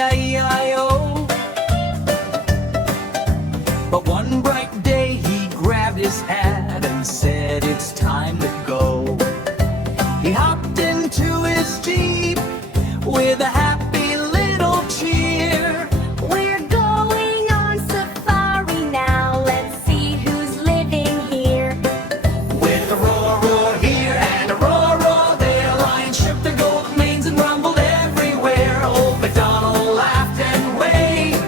E-I-E-I-O. But one bright day he grabbed his hat and said it's time to go. He hopped into his Jeep with a happy little cheer. We're going on safari now, let's see who's living here. With a roar, roar here and a roar, roar there, lions shook their golden manes and rumbled everywhere. Old MacDonald laughed and waved.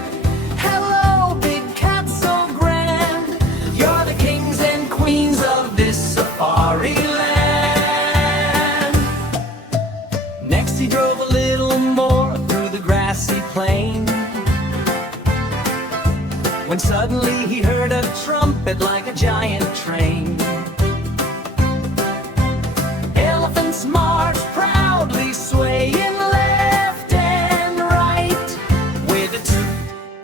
Hello, big cat so grand, you're the kings and queens of this safari land. Next he drove a little more through the grassy plain, when suddenly he heard a trumpet like a giant train. Elephants march proudly, swaying left and right, with a toot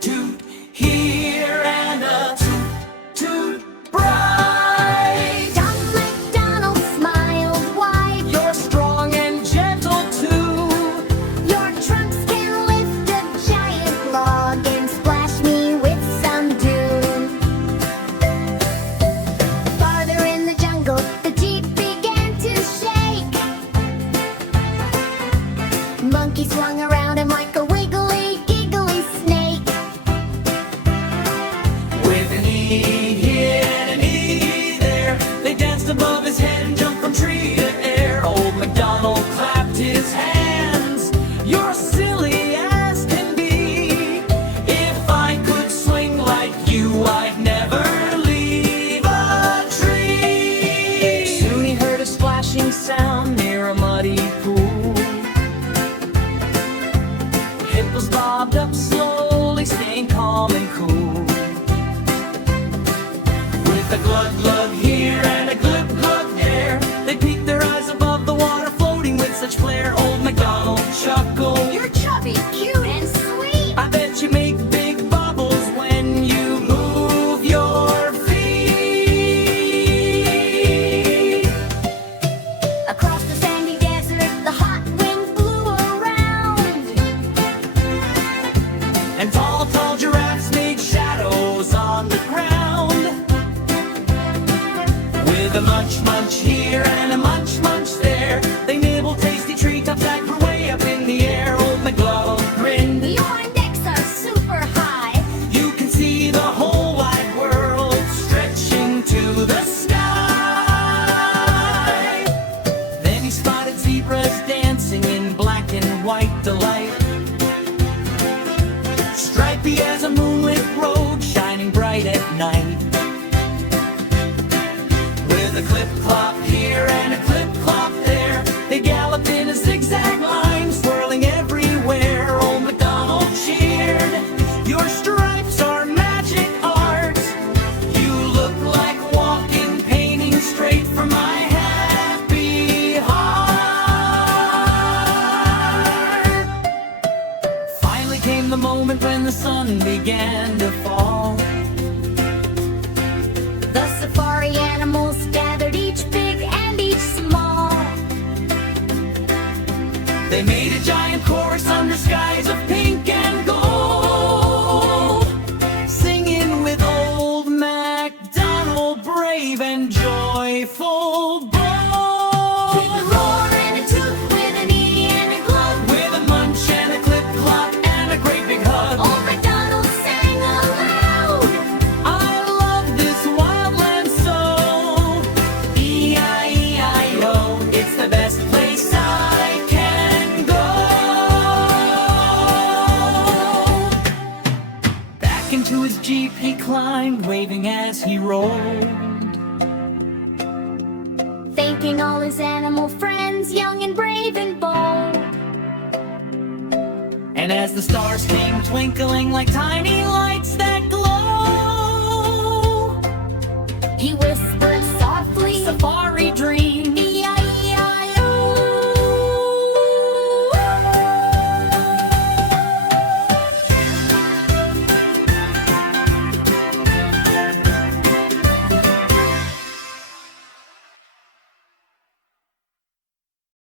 toot here and a toot toot bright. Old MacDonald smiled wide. You're strong and gentle too. Your trunks can lift a giant log and splash me with some dew. Farther in the jungle, the jeep began to shake. Monkey swung around him like a wiggly, giggly snake. With an E here and an E there, they danced above his head and jumped from tree to air. Old MacDonald clapped his hands. You're silly as can be. If I could swing like you, I'd never leave a tree. Soon he heard a splashing sound near a muddy pool. Hippos bobbed up slowly, staying calm and cool. With a glug glug here and a glug glug there, they peeked their eyes above the water, floating with such flair. Old MacDonald chuckled. You're chubby, cute, and sweet. I bet you make big bubbles when you move your feet. Across the sandy desert, the hot wind blew around. And tall, tall giraffes made shadows on the ground. With a munch, munch here and a munch, munch there, they nibbled tasty treetops that grew way up in the air. Old MacDonald grinned. Your necks are super high. You can see the whole wide world stretching to the sky. Then he spotted zebras dancing in black and white delight, stripy as a moonlit road, shining bright at night. With a clip-clop here and a clip-clop there, they galloped in a zigzag line, swirling everywhere. Old MacDonald cheered. Your stripes are magic art. You look like walking painting straight from my happy heart. Finally came the moment when the sun began to fall. The safari animals gathered, each big and each small. They made a giant chorus under skies of pink and gold, singing with Old MacDonald, brave and joyful, bold. With a roar and a toot, with an E and a glug, With a munch and a clip-clop and a great big hug, Old MacDonald sang aloud. I love this wildland so. E-I-E-I-O, it's the best place I can go. Back into his Jeep he climbed, waving as he rolled, Thanking all his animal friends, young and brave and bold. and as the stars came twinkling like tiny lights,